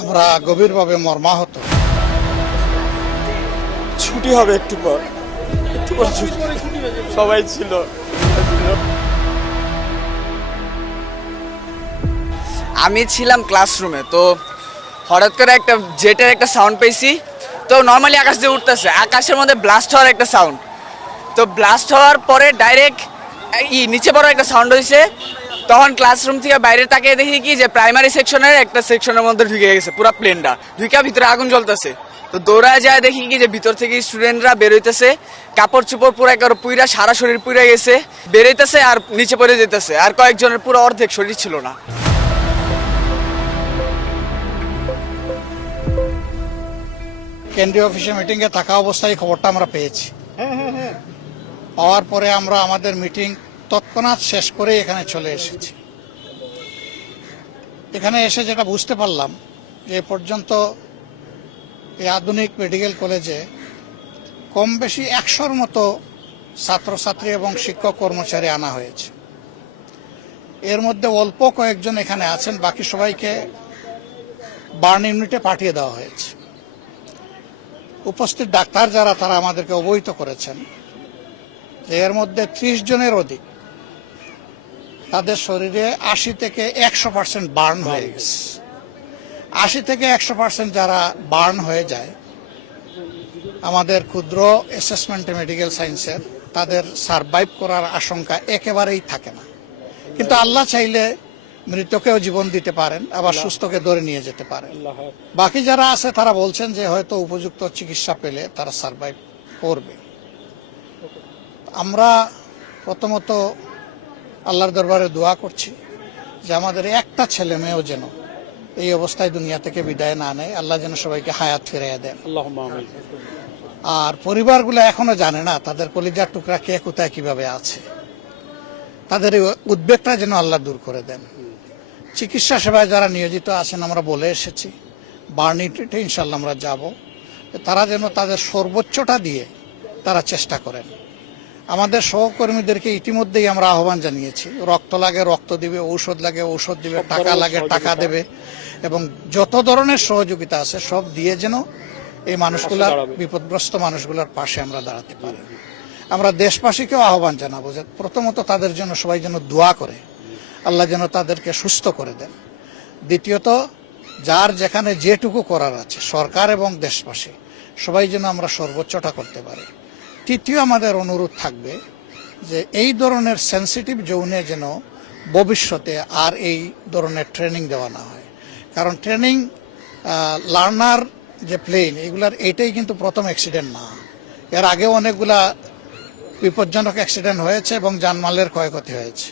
আমরা গভীরভাবে মর্মাহত। ছুটি হবে একটু পর। একটু পর সবাই ছিল। আমি ছিলাম ক্লাসরুমে তো হঠাৎ করে একটা জেটের একটা সাউন্ড পেয়েছি। তো নর্মালি আকাশ দিয়ে উঠতেছে আকাশের মধ্যে ব্লাস্ট হওয়ার একটা সাউন্ড তো ব্লাস্ট হওয়ার পরে ডাইরেক্ট ই নিচে বড় একটা সাউন্ড হয়েছে তখন ক্লাসরুম থেকে বাইরে তাকিয়ে দেখি কি যে প্রাইমারি সেকশনের একটা সেকশনের মধ্যে ঢুকে গেছে পুরো প্লেনটা ঢুকে ভিতরে আগুন জ্বলতেছে। তো দৌড়ায় যায় দেখি কি যে ভিতর থেকে স্টুডেন্টরা বেরোইতেছে কাপড় চোপড় পুরো একবার পুইরা সারা শরীর পুইরা গেছে। বেরোইতেছে আর নিচে পড়ে যেতেছে। আর কয়েকজনের পুরো অর্ধেক শরীর ছিল না। কেন্দ্রীয় অফিসে মিটিংয়ে থাকা অবস্থায় খবরটা আমরা পেয়েছি। পাওয়ার পরে আমরা আমাদের মিটিং তৎক্ষণাৎ শেষ করে এখানে চলে এসেছি। এখানে এসে যেটা বুঝতে পারলাম, যে পর্যন্ত এই আধুনিক মেডিকেল কলেজে কম বেশি একশোর মতো ছাত্রছাত্রী এবং শিক্ষক কর্মচারী আনা হয়েছে। এর মধ্যে অল্প কয়েকজন এখানে আছেন, বাকি সবাইকে বার্ন ইউনিটে পাঠিয়ে দেওয়া হয়েছে। উপস্থিত ডাক্তার যারা, তারা আমাদেরকে অবহিত করেছেন। এর মধ্যে ত্রিশ জনের অধিক। তাদের শরীরে আশি থেকে একশো পার্সেন্ট বার্ন হয়ে গেছে। আশি থেকে একশো পার্সেন্ট যারা বার্ন হয়ে যায় আমাদের ক্ষুদ্র অ্যাসেসমেন্ট মেডিকেল সায়েন্সের তাদের সারভাইভ করার আশঙ্কা একেবারেই থাকে না। কিন্তু আল্লাহ চাইলে মৃতকেও জীবন দিতে পারেন আবার সুস্থকে ধরে নিয়ে যেতে পারেন। বাকি যারা আছে তারা বলছেন যে হয়তো উপযুক্ত চিকিৎসা পেলে তারা সারভাইভ করবে। আমরা প্রথমত আল্লাহর দরবারে দোয়া করছি যে আমাদের একটা ছেলে মেয়েও যেন এই অবস্থায় দুনিয়া থেকে বিদায় না নেয়। আল্লাহ যেন সবাইকে হায়াত ফিরিয়ে দেন। আর পরিবারগুলো এখনও জানে না তাদের কলিজার টুকরা কে কোথায় কীভাবে আছে। তাদের এই উদ্বেগটা যেন আল্লাহ দূর করে দেন। চিকিৎসা সেবায় যারা নিয়োজিত আছেন আমরা বলে এসেছি বার্নিটিতে ইনশাল্লাহ আমরা যাব। তারা যেন তাদের সর্বোচ্চটা দিয়ে তারা চেষ্টা করেন। আমাদের সহকর্মীদেরকে ইতিমধ্যেই আমরা আহ্বান জানিয়েছি। রক্ত লাগে রক্ত দিবে ঔষধ লাগে ঔষধ দিবে টাকা লাগে টাকা দেবে এবং যত ধরনের সহযোগিতা আছে সব দিয়ে যেন এই মানুষগুলার বিপদগ্রস্ত মানুষগুলোর পাশে আমরা দাঁড়াতে পারি। আমরা দেশবাসীকেও আহ্বান জানাব যে প্রথমত তাদের জন্য সবাই যেন দোয়া করে। আল্লাহ যেন তাদেরকে সুস্থ করে দেন। দ্বিতীয়ত যার যেখানে যেটুকু করার আছে সরকার এবং দেশবাসী সবাই যেন আমরা সর্বোচ্চটা করতে পারি। তৃতীয় আমাদের অনুরোধ থাকবে যে এই ধরনের সেন্সিটিভ জোনে যেন ভবিষ্যতে আর এই ধরনের ট্রেনিং দেওয়া না হয়। কারণ ট্রেনিং লার্নার যে প্লেন এগুলার এইটাই কিন্তু প্রথম অ্যাক্সিডেন্ট না। এর আগে অনেকগুলা বিপজ্জনক অ্যাক্সিডেন্ট হয়েছে এবং জানমালের ক্ষয়ক্ষতি হয়েছে।